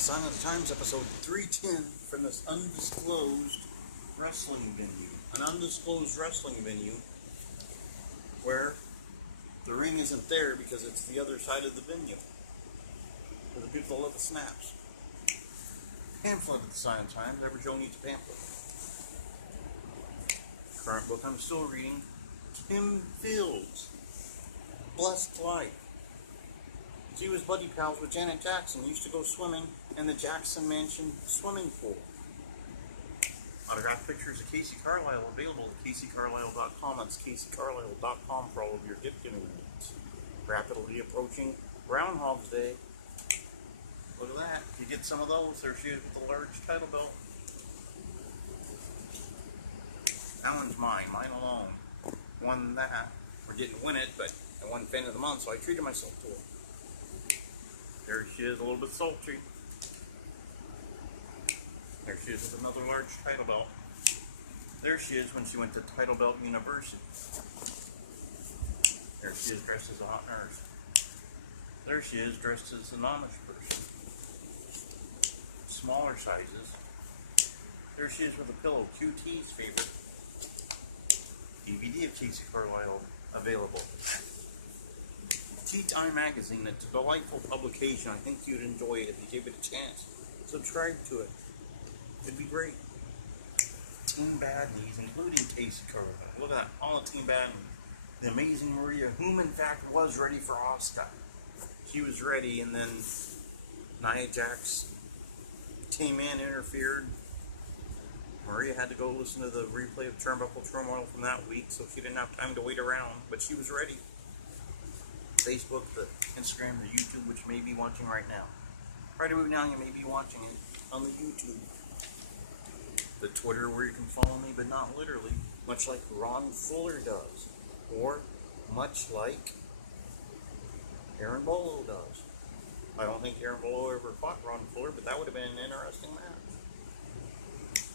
Sign of the Times, episode 310 from this undisclosed wrestling venue. An undisclosed wrestling venue where the ring isn't there because it's the other side of the venue. For the people that love the snaps. Pamphlet of the Sign of the Times. Every Joe needs a pamphlet. Current book I'm still reading, Kim Fields' Blessed Life. She was buddy pals with Janet Jackson. Used to go swimming in the Jackson Mansion swimming pool. Autographed pictures of Casey Carlisle available at CaseyCarlisle.com. That's CaseyCarlisle.com for all of your gift giving needs. Rapidly approaching Groundhog's Day. Look at that. If you get some of those, there she is with the large title belt. That one's mine. Mine alone. Won that. Or didn't win it, but I won Fan of the Month, so I treated myself to it. There she is, a little bit sultry. There she is with another large title belt. There she is when she went to Title Belt University. There she is dressed as a hot nurse. There she is dressed as an Amish person. Smaller sizes. There she is with a pillow, QT's favorite. DVD of Casey Carlisle available. Tea Time Magazine, it's a delightful publication. I think you'd enjoy it if you gave it a chance. Subscribe to it. It'd be great. Team Bad Knees, including Casey Carlisle. Look at that, all of Team Bad Knees. The amazing Maria, whom in fact was ready for Asuka. She was ready, and then Nia Jax came in, interfered. Maria had to go listen to the replay of Turnbuckle Turmoil from that week, so she didn't have time to wait around, but she was ready. Facebook, the Instagram, the YouTube, which you may be watching right now. Right about now, you may be watching it on the YouTube. The Twitter, where you can follow me, but not literally, much like Ron Fuller does, or much like Aaron Bolo does. I don't think Aaron Bolo ever fought Ron Fuller, but that would have been an interesting match.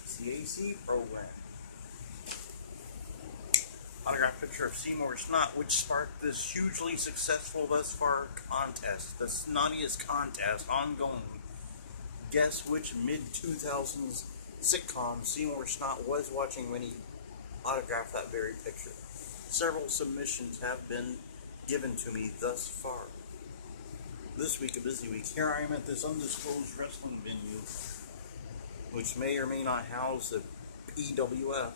CAC program. Autographed picture of Seymour Snott, which sparked this hugely successful thus far contest, the Snottiest Contest, ongoing. Guess which mid-2000s sitcom Seymour Snott was watching when he autographed that very picture. Several submissions have been given to me thus far. This week, a busy week. Here I am at this undisclosed wrestling venue, which may or may not house the PWF.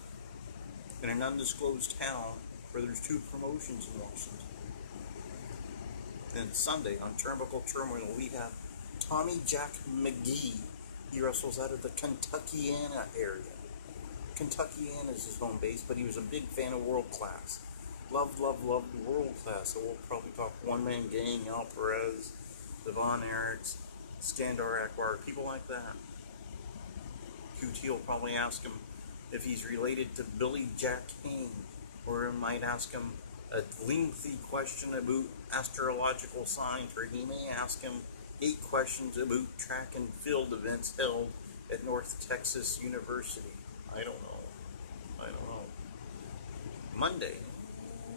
In an undisclosed town where there's two promotions in Washington. Then Sunday on Turnbuckle Turmoil we have Tommy Jack McGee. He wrestles out of the Kentuckiana area. Kentuckiana is his home base, but he was a big fan of World Class. Loved World Class. So we'll probably talk One Man Gang, Al Perez, Devon Eriks, Skandar Akbar, people like that. QT will probably ask him if he's related to Billy Jack Kane, or might ask him a lengthy question about astrological signs, or he may ask him 8 questions about track and field events held at North Texas University. I don't know. Monday,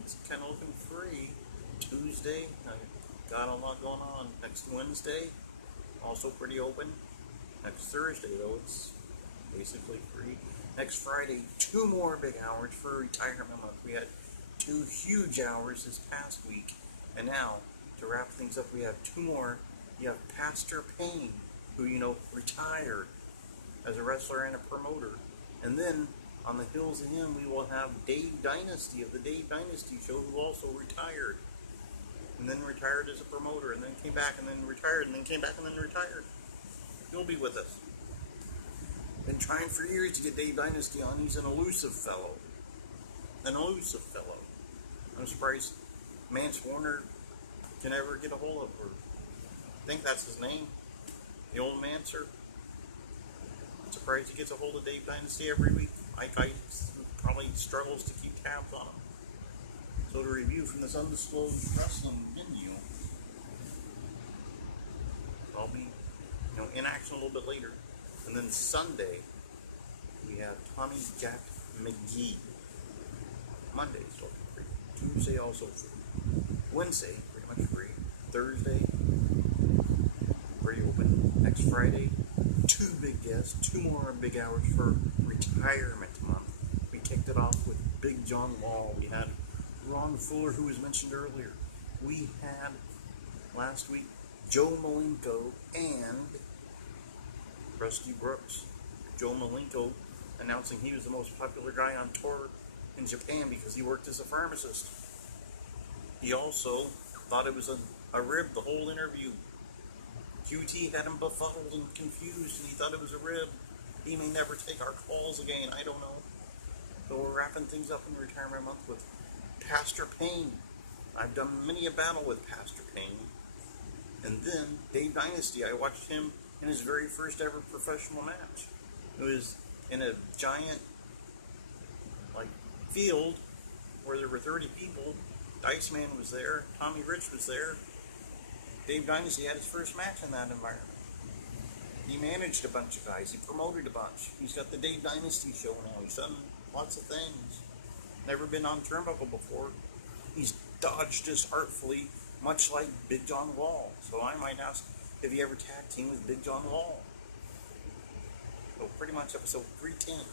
it's kind of looking free. Tuesday, I got a lot going on. Next Wednesday, also pretty open. Next Thursday, though, it's basically free. Next Friday, 2 more big hours for retirement month. We had 2 huge hours this past week. And now, to wrap things up, we have 2 more. You have Pastor Payne, who, retired as a wrestler and a promoter. And then, on the heels of him, we will have Dave Dynasty of the Dave Dynasty Show, who also retired. And then retired as a promoter, and then came back, and then retired, and then came back, and then retired. He'll be with us. Been trying for years to get Dave Dynasty on. He's an elusive fellow. I'm surprised Mance Warner can ever get a hold of her. I think that's his name. The old Mancer. I'm surprised he gets a hold of Dave Dynasty every week. Mike Ice probably struggles to keep tabs on him. So to review from this undisclosed wrestling venue, I'll be in action a little bit later. And then Sunday, we have Tommy Jack McGee. Monday, still free. Tuesday, also free. Wednesday, pretty much free. Thursday, pretty open. next Friday. 2 big guests, 2 more big hours for retirement month. We kicked it off with Big John Wall. We had Ron Fuller, who was mentioned earlier. We had last week Joe Malenko and Rusty Brooks. Joe Malenko announcing he was the most popular guy on tour in Japan because he worked as a pharmacist. He also thought it was a rib the whole interview. QT had him befuddled and confused, and he thought it was a rib. He may never take our calls again, I don't know. So we're wrapping things up in retirement month with Pastor Payne. I've done many a battle with Pastor Payne. And then Dave Dynasty, I watched him in his very first ever professional match. It was in a giant field where there were 30 people. Dice Man was there, Tommy Rich was there. Dave Dynasty had his first match in that environment. He managed a bunch of guys, he promoted a bunch. He's got the Dave Dynasty show now, he's done lots of things. Never been on turnbuckle before. He's dodged as artfully, much like Big John Wall. So I might ask if he ever tag teamed with Big John Wall. So pretty much episode 310.